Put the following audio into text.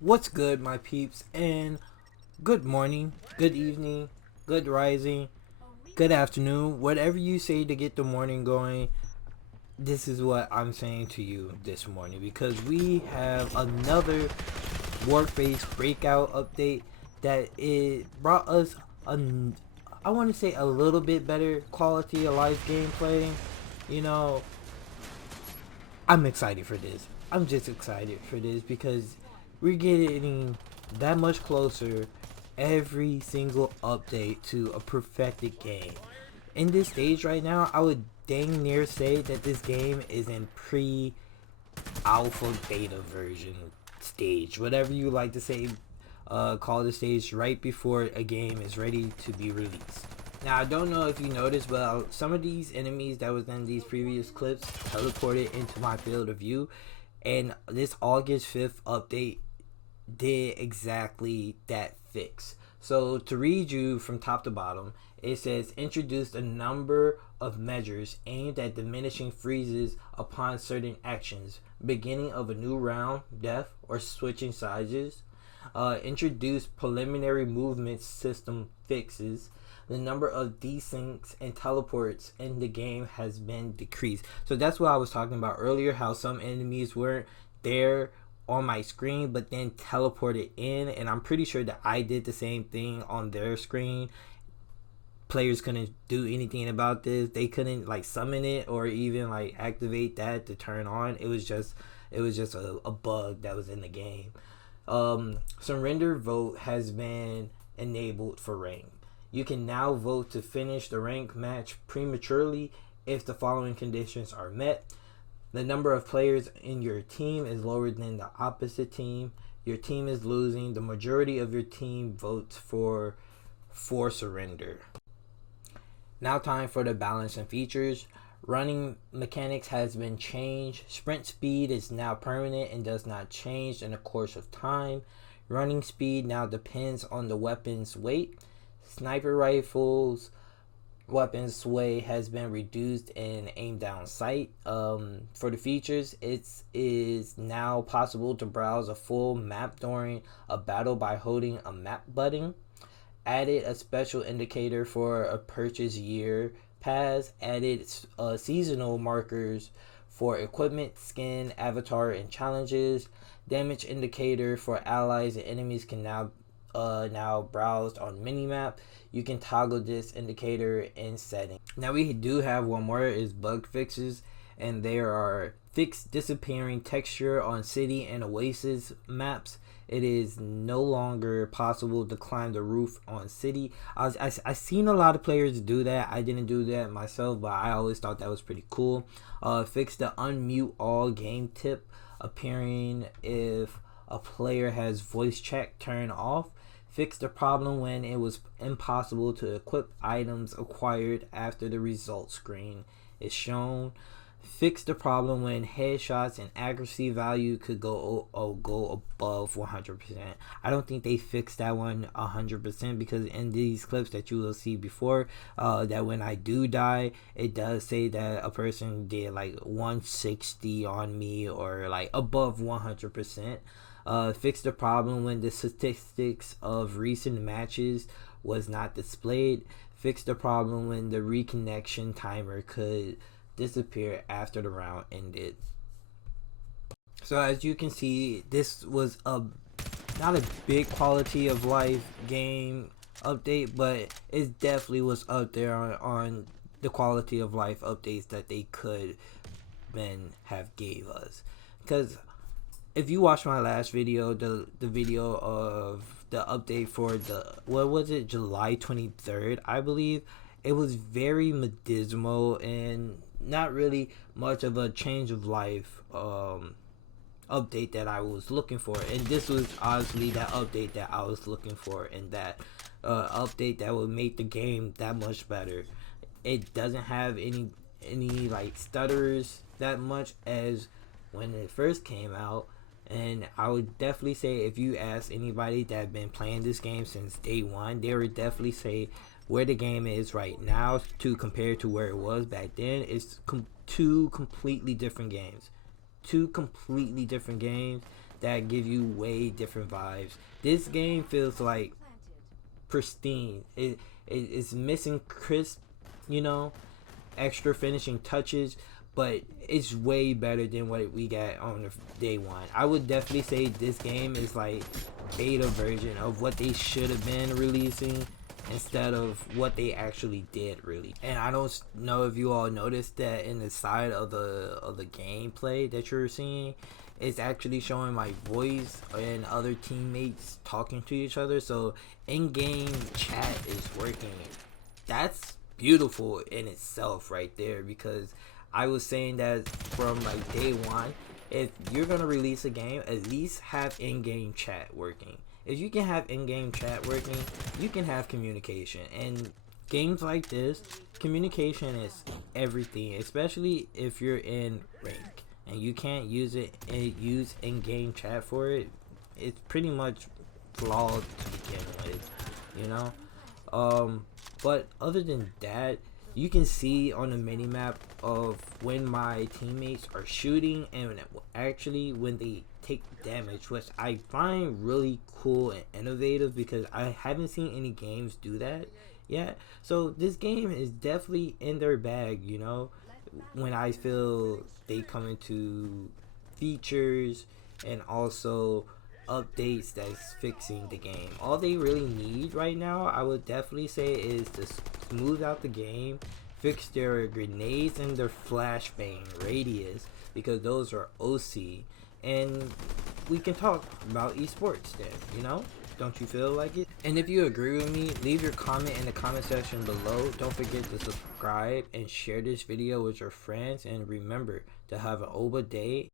What's good, my peeps, and good morning, good evening, good rising, good afternoon, whatever you say to get the morning going. This is what I'm saying to you this morning because we have another Warface Breakout update that it brought us a, I want to say a little bit better quality of life gameplay. You know, I'm excited for this. I'm just excited for this because we're getting that much closer every single update to a perfected game. In this stage right now, I would dang near say that this game is in pre-alpha beta version stage, whatever you like to say. Call the stage right before a game is ready to be released. Now I don't know if you noticed, but some of these enemies that was in these previous clips teleported into my field of view, and this August 5th update did exactly that fix. So to read you from top to bottom, it says introduced a number of measures aimed at diminishing freezes upon certain actions, beginning of a new round, death, or switching sizes. Introduced preliminary movement system fixes. The number of desyncs and teleports in the game has been decreased. So that's what I was talking about earlier, how some enemies weren't there on my screen but then teleported in, and I'm pretty sure that I did the same thing on their screen. Players couldn't do anything about this. They couldn't like summon it or even like activate that to turn on. It was just a bug that was in the game. Surrender vote has been enabled for rank. You can now vote to finish the rank match prematurely if the following conditions are met. The number of players in your team is lower than the opposite team. Your team is losing. The majority of your team votes for surrender. Now time for the balance and features. Running mechanics has been changed. Sprint speed is now permanent and does not change in the course of time. Running speed now depends on the weapon's weight. Sniper rifles weapons sway has been reduced in aim down sight. For the features, it is now possible to browse a full map during a battle by holding a map button. Added a special indicator for a purchase year pass. Added seasonal markers for equipment, skin, avatar, and challenges. Damage indicator for allies and enemies can now browsed on minimap. You can toggle this indicator in settings. Now we do have one more is bug fixes, and there are fixed disappearing texture on city and oasis maps. It is no longer possible to climb the roof on city. I seen a lot of players do that. I didn't do that myself, but I always thought that was pretty cool. Fix the unmute all game tip appearing if a player has voice chat turned off. Fix the problem when it was impossible to equip items acquired after the result screen is shown. Fix the problem when headshots and accuracy value could go above 100%. I don't think they fixed that one 100% because in these clips that you will see before, that when I do die, it does say that a person did like 160 on me or like above 100%. Fix the problem when the statistics of recent matches was not displayed. Fix the problem when the reconnection timer could disappear after the round ended. So as you can see, this was not a big quality of life game update, but it definitely was up there on the quality of life updates that they could then have gave us. Because if you watched my last video, the video of the update for the, what was it, July 23rd, I believe, it was very medicinal and not really much of a change of life update that I was looking for, and this was honestly that update that I was looking for, and that update that would make the game that much better. It doesn't have any like stutters that much as when it first came out. And I would definitely say if you ask anybody that have been playing this game since day one, they would definitely say where the game is right now to compare to where it was back then. It's two completely different games. Two completely different games that give you way different vibes. This game feels like pristine. It's missing crisp, you know, extra finishing touches, but it's way better than what we got on the day one. I would definitely say this game is like beta version of what they should have been releasing instead of what they actually did really. And I don't know if you all noticed that in the side of the gameplay that you're seeing, it's actually showing my voice and other teammates talking to each other, so in-game chat is working. That's beautiful in itself right there, because I was saying that from like day one, if you're gonna release a game, at least have in-game chat working. If you can have in-game chat working, you can have communication. And games like this, communication is everything, especially if you're in rank and you can't use it and use in-game chat for it. It's pretty much flawed to begin with, you know. But other than that, you can see on the mini map of when my teammates are shooting and actually when they take damage, which I find really cool and innovative because I haven't seen any games do that yet. So this game is definitely in their bag, you know, when I feel they come into features and also updates that's fixing the game. All they really need right now, I would definitely say, is to smooth out the game, fix their grenades and their flashbang radius, because those are OC, and we can talk about esports then, you know? Don't you feel like it? And if you agree with me, leave your comment in the comment section below. Don't forget to subscribe and share this video with your friends, and remember to have an OBA day.